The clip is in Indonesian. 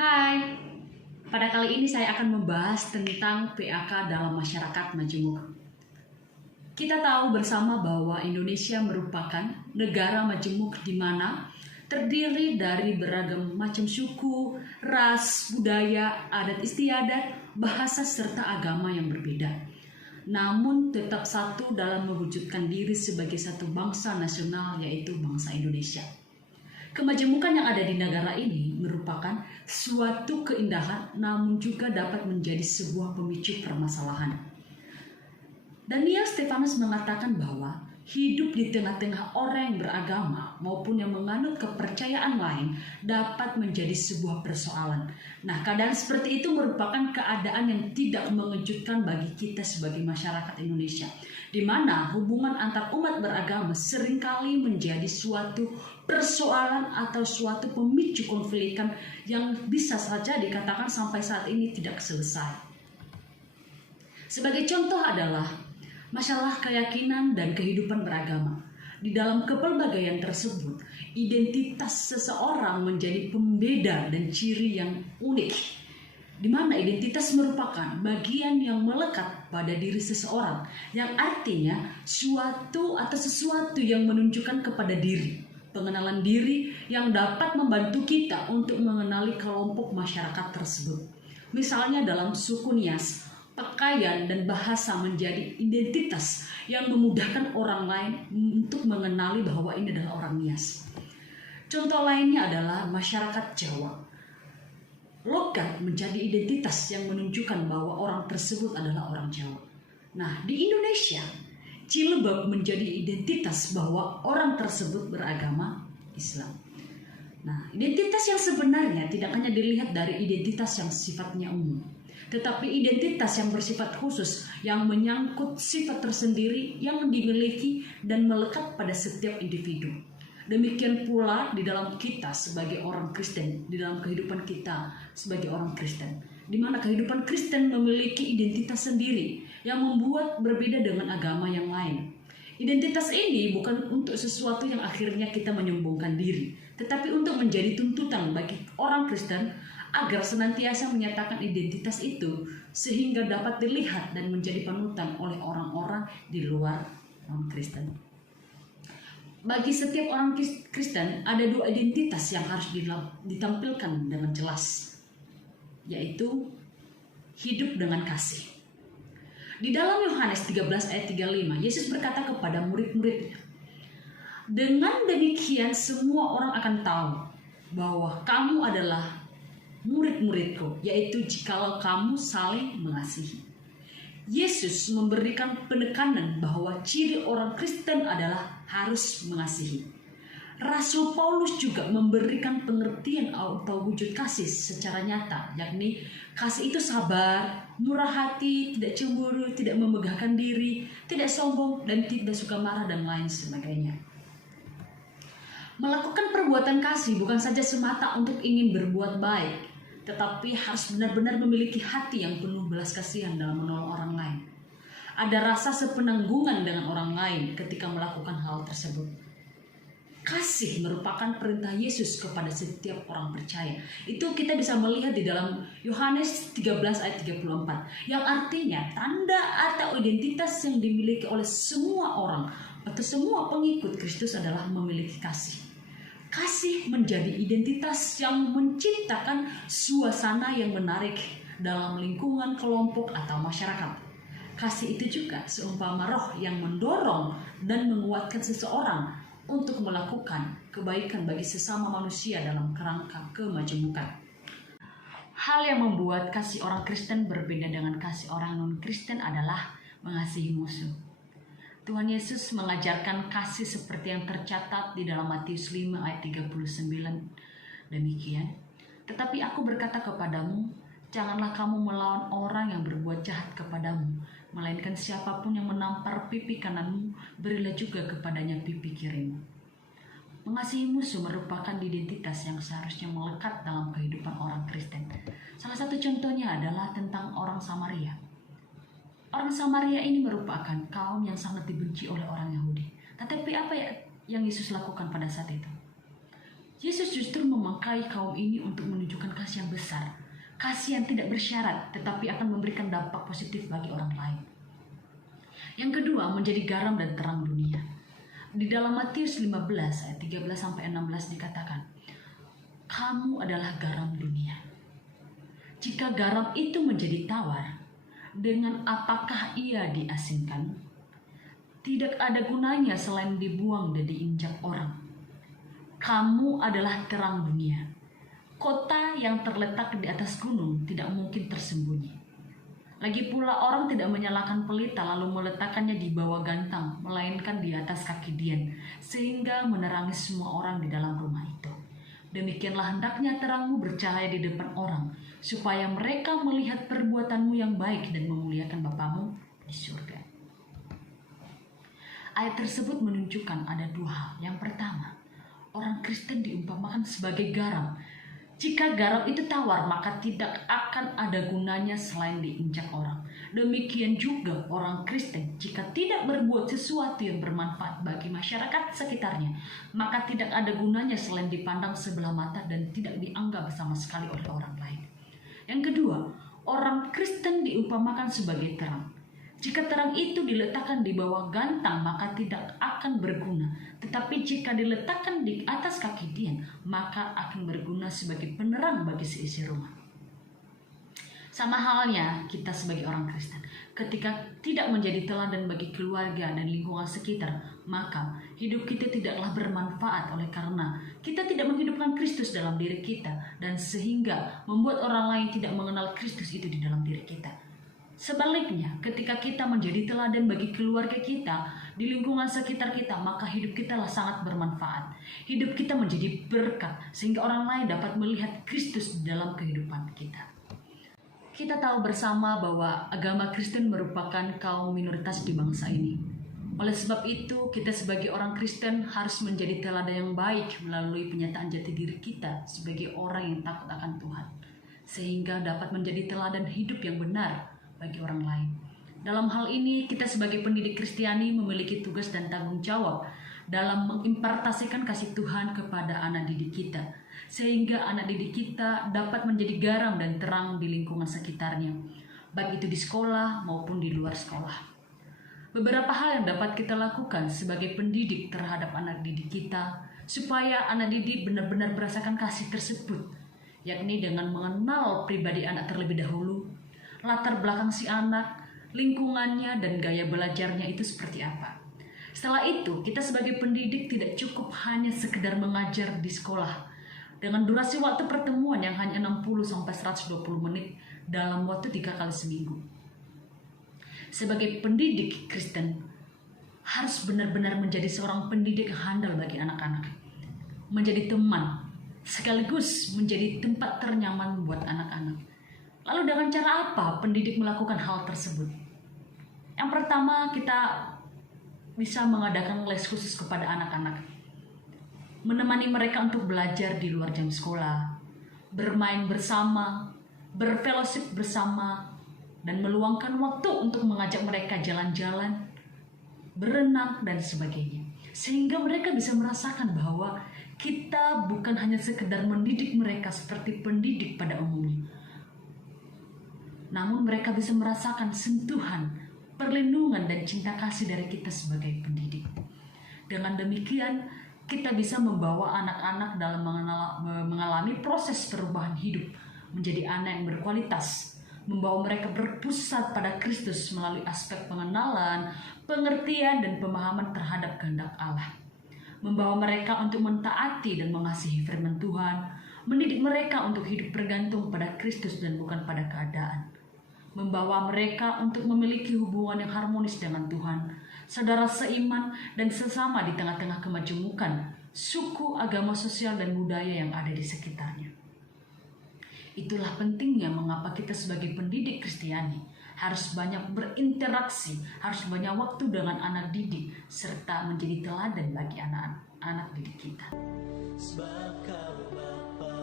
Hai, pada kali ini saya akan membahas tentang PAK dalam masyarakat majemuk. Kita tahu bersama bahwa Indonesia merupakan negara majemuk di mana terdiri dari beragam macam suku, ras, budaya, adat istiadat, bahasa serta agama yang berbeda. Namun tetap satu dalam mewujudkan diri sebagai satu bangsa nasional, yaitu bangsa Indonesia. Kemajemukan yang ada di negara ini merupakan suatu keindahan, namun juga dapat menjadi sebuah pemicu permasalahan. Daniel Stefanus mengatakan bahwa hidup di tengah-tengah orang yang beragama maupun yang menganut kepercayaan lain dapat menjadi sebuah persoalan. Nah, keadaan seperti itu merupakan keadaan yang tidak mengejutkan bagi kita sebagai masyarakat Indonesia, di mana hubungan antar umat beragama seringkali menjadi suatu persoalan atau suatu pemicu konflikan yang bisa saja dikatakan sampai saat ini tidak selesai. Sebagai contoh adalah masalah keyakinan dan kehidupan beragama. Di dalam kepelbagaian tersebut, identitas seseorang menjadi pembeda dan ciri yang unik, di mana identitas merupakan bagian yang melekat pada diri seseorang, yang artinya suatu atau sesuatu yang menunjukkan kepada diri. Pengenalan diri yang dapat membantu kita untuk mengenali kelompok masyarakat tersebut. Misalnya dalam suku Nias, pakaian dan bahasa menjadi identitas yang memudahkan orang lain untuk mengenali bahwa ini adalah orang Nias. Contoh lainnya adalah masyarakat Jawa. Logat menjadi identitas yang menunjukkan bahwa orang tersebut adalah orang Jawa. Nah, di Indonesia, Cilebab menjadi identitas bahwa orang tersebut beragama Islam. Nah, identitas yang sebenarnya tidak hanya dilihat dari identitas yang sifatnya umum, tetapi identitas yang bersifat khusus yang menyangkut sifat tersendiri yang dimiliki dan melekat pada setiap individu. Demikian pula di dalam kita sebagai orang Kristen, di dalam kehidupan kita sebagai orang Kristen, di mana kehidupan Kristen memiliki identitas sendiri yang membuat berbeda dengan agama yang lain. Identitas ini bukan untuk sesuatu yang akhirnya kita menyombongkan diri, tetapi untuk menjadi tuntutan bagi orang Kristen agar senantiasa menyatakan identitas itu sehingga dapat dilihat dan menjadi panutan oleh orang-orang di luar non-Kristen. Bagi setiap orang Kristen ada dua identitas yang harus ditampilkan dengan jelas, yaitu hidup dengan kasih. Di dalam Yohanes 13 ayat 35, Yesus berkata kepada murid-muridnya, "Dengan demikian semua orang akan tahu bahwa kamu adalah murid-muridku, yaitu jikalau kamu saling mengasihi." Yesus memberikan penekanan bahwa ciri orang Kristen adalah harus mengasihi. Rasul Paulus juga memberikan pengertian atau wujud kasih secara nyata, yakni kasih itu sabar, murah hati, tidak cemburu, tidak memegahkan diri, tidak sombong, dan tidak suka marah, dan lain sebagainya. Melakukan perbuatan kasih bukan saja semata untuk ingin berbuat baik, tetapi harus benar-benar memiliki hati yang penuh belas kasihan dalam menolong orang lain. Ada rasa sepenanggungan dengan orang lain ketika melakukan hal tersebut. Kasih merupakan perintah Yesus kepada setiap orang percaya. Itu kita bisa melihat di dalam Yohanes 13 ayat 34, yang artinya tanda atau identitas yang dimiliki oleh semua orang atau semua pengikut Kristus adalah memiliki kasih. Kasih menjadi identitas yang menciptakan suasana yang menarik dalam lingkungan kelompok atau masyarakat. Kasih itu juga seumpama roh yang mendorong dan menguatkan seseorang untuk melakukan kebaikan bagi sesama manusia dalam kerangka kemajemukan. Hal yang membuat kasih orang Kristen berbeda dengan kasih orang non-Kristen adalah mengasihi musuh. Tuhan Yesus mengajarkan kasih seperti yang tercatat di dalam Matius 5 ayat 39. Demikian, "Tetapi aku berkata kepadamu, janganlah kamu melawan orang yang berbuat jahat kepadamu, melainkan siapapun yang menampar pipi kananmu, berilah juga kepadanya pipi kirimu." Mengasihi musuh merupakan identitas yang seharusnya melekat dalam kehidupan orang Kristen. Salah satu contohnya adalah tentang orang Samaria. Orang Samaria ini merupakan kaum yang sangat dibenci oleh orang Yahudi. Tetapi apa yang Yesus lakukan pada saat itu? Yesus justru memakai kaum ini untuk menunjukkan kasih yang besar, kasih yang tidak bersyarat tetapi akan memberikan dampak positif bagi orang lain. Yang kedua, menjadi garam dan terang dunia. Di dalam Matius 15 ayat 13-16 dikatakan, kamu adalah garam dunia. Jika garam itu menjadi tawar, dengan apakah ia diasinkan? Tidak ada gunanya selain dibuang dan diinjak orang. Kamu adalah terang dunia. Kota yang terletak di atas gunung tidak mungkin tersembunyi. Lagi pula orang tidak menyalakan pelita lalu meletakkannya di bawah gantang, melainkan di atas kaki dian, sehingga menerangi semua orang di dalam rumah itu. Demikianlah hendaknya terangmu bercahaya di depan orang, supaya mereka melihat perbuatanmu yang baik dan memuliakan Bapamu di surga. Ayat tersebut menunjukkan ada dua hal. Yang pertama, orang Kristen diumpamakan sebagai garam. Jika garam itu tawar, maka tidak akan ada gunanya selain diinjak orang. Demikian juga orang Kristen, jika tidak berbuat sesuatu yang bermanfaat bagi masyarakat sekitarnya, maka tidak ada gunanya selain dipandang sebelah mata dan tidak dianggap sama sekali oleh orang lain. Yang kedua, orang Kristen diumpamakan sebagai terang. Jika terang itu diletakkan di bawah gantang, maka tidak akan berguna. Tetapi jika diletakkan di atas kaki dian, maka akan berguna sebagai penerang bagi seisi rumah. Sama halnya kita sebagai orang Kristen, ketika tidak menjadi teladan bagi keluarga dan lingkungan sekitar, maka hidup kita tidaklah bermanfaat oleh karena kita tidak menghidupkan Kristus dalam diri kita, dan sehingga membuat orang lain tidak mengenal Kristus itu di dalam diri kita. Sebaliknya, ketika kita menjadi teladan bagi keluarga kita, di lingkungan sekitar kita, maka hidup kita lah sangat bermanfaat. Hidup kita menjadi berkat, sehingga orang lain dapat melihat Kristus di dalam kehidupan kita. Kita tahu bersama bahwa agama Kristen merupakan kaum minoritas di bangsa ini. Oleh sebab itu, kita sebagai orang Kristen harus menjadi teladan yang baik melalui penyataan jati diri kita sebagai orang yang takut akan Tuhan, sehingga dapat menjadi teladan hidup yang benar bagi orang lain. Dalam hal ini, kita sebagai pendidik Kristiani memiliki tugas dan tanggung jawab dalam mengimpartasikan kasih Tuhan kepada anak didik kita, sehingga anak didik kita dapat menjadi garam dan terang di lingkungan sekitarnya, baik itu di sekolah maupun di luar sekolah. Beberapa hal yang dapat kita lakukan sebagai pendidik terhadap anak didik kita, supaya anak didik benar-benar merasakan kasih tersebut, yakni dengan mengenal pribadi anak terlebih dahulu, latar belakang si anak, lingkungannya, dan gaya belajarnya itu seperti apa. Setelah itu, kita sebagai pendidik tidak cukup hanya sekedar mengajar di sekolah dengan durasi waktu pertemuan yang hanya 60-120 menit dalam waktu 3 kali seminggu. Sebagai pendidik Kristen, harus benar-benar menjadi seorang pendidik yang handal bagi anak-anak, menjadi teman, sekaligus menjadi tempat ternyaman buat anak-anak. Lalu dengan cara apa pendidik melakukan hal tersebut? Yang pertama, kita bisa mengadakan les khusus kepada anak-anak. Menemani mereka untuk belajar di luar jam sekolah, bermain bersama, berfellowship bersama, dan meluangkan waktu untuk mengajak mereka jalan-jalan, berenang, dan sebagainya. Sehingga mereka bisa merasakan bahwa kita bukan hanya sekedar mendidik mereka seperti pendidik pada umumnya, namun mereka bisa merasakan sentuhan, perlindungan, dan cinta kasih dari kita sebagai pendidik. Dengan demikian, kita bisa membawa anak-anak dalam mengalami proses perubahan hidup menjadi anak yang berkualitas, membawa mereka berpusat pada Kristus melalui aspek pengenalan, pengertian, dan pemahaman terhadap kehendak Allah. Membawa mereka untuk mentaati dan mengasihi firman Tuhan, mendidik mereka untuk hidup bergantung pada Kristus dan bukan pada keadaan. Membawa mereka untuk memiliki hubungan yang harmonis dengan Tuhan, saudara seiman, dan sesama di tengah-tengah kemajemukan suku, agama, sosial, dan budaya yang ada di sekitarnya. Itulah pentingnya mengapa kita sebagai pendidik Kristiani harus banyak berinteraksi, harus banyak waktu dengan anak didik, serta menjadi teladan bagi anak-anak didik kita. Sebab Kau Bapa,